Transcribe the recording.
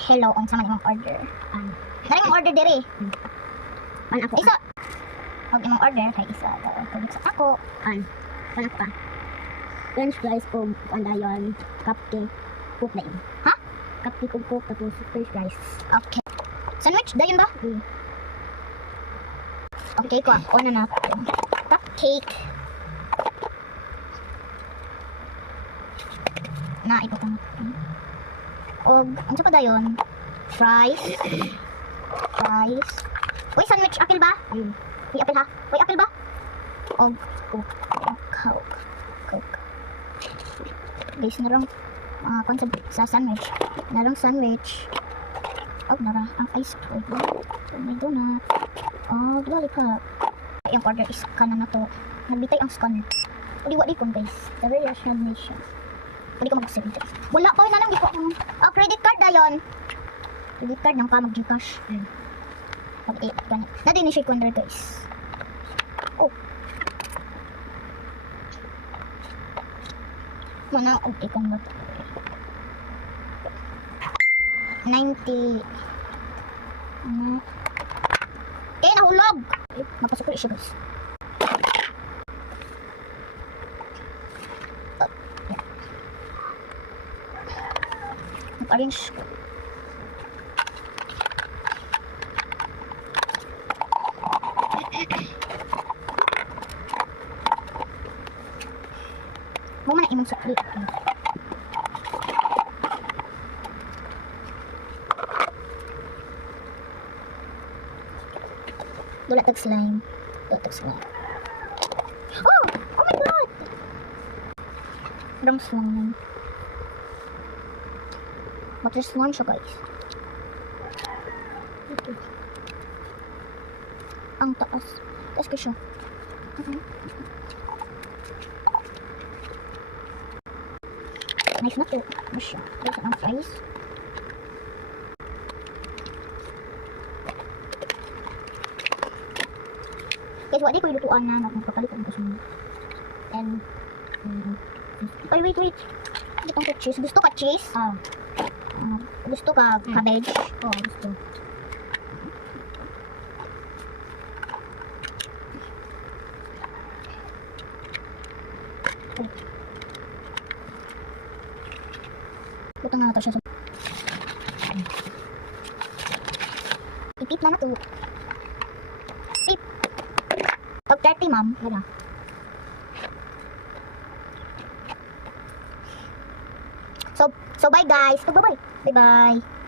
Hello, ang sama nimong order. Nari mong order diri. Ako. Isa. Og imong order kay isa daw. Kung sa ako, Ako pa. French fries kung andayon, cupcake, cook na yun. Ha? Cupcake kung cook, tapos french fries. okay. Sandwich dayon ba? Okay ko ako na cupcake. Na ito kang. Og unsa pa dayon? Fries. Uy, sandwich apple ba? Uy, apple ha? Uy, apple ba? Og Coke. Guys, narang concept sa sandwich. Narang sandwich. Og nara ang ice cream. May donut. Og lollipop. Yung order is kanan na to. Nagbitay ang scanner. Uli wa di kon guys. The very nation. Hindi ko mag-save guys. Wala pa na lang di ko. Credit card dayon. Credit card nang ka mag-Gcash. Okay, ganun. Dati ni siya kunder guys. Oh. Mana okay kung ba't 90 nahulog magpasukuli siya guys. Mag-arrange mo man imong sukli. Wala tag slime. Oh my god. Drums lang yun. Matris lang siya guys. Ito. Ang taas. Taas ko siya. Nice na to. Masya. Guys, ang fries. Guys, wala ko yung lutuan na magpapalit ang gusto mo. And, wait. Gusto ka cheese? Gusto ka cheese? Gusto ka cabbage? Oo, gusto. Buto nga ito siya sa... Ipit na to. Ipit. Pag 30 ma'am. Wala. So bye guys. Bye. Bye.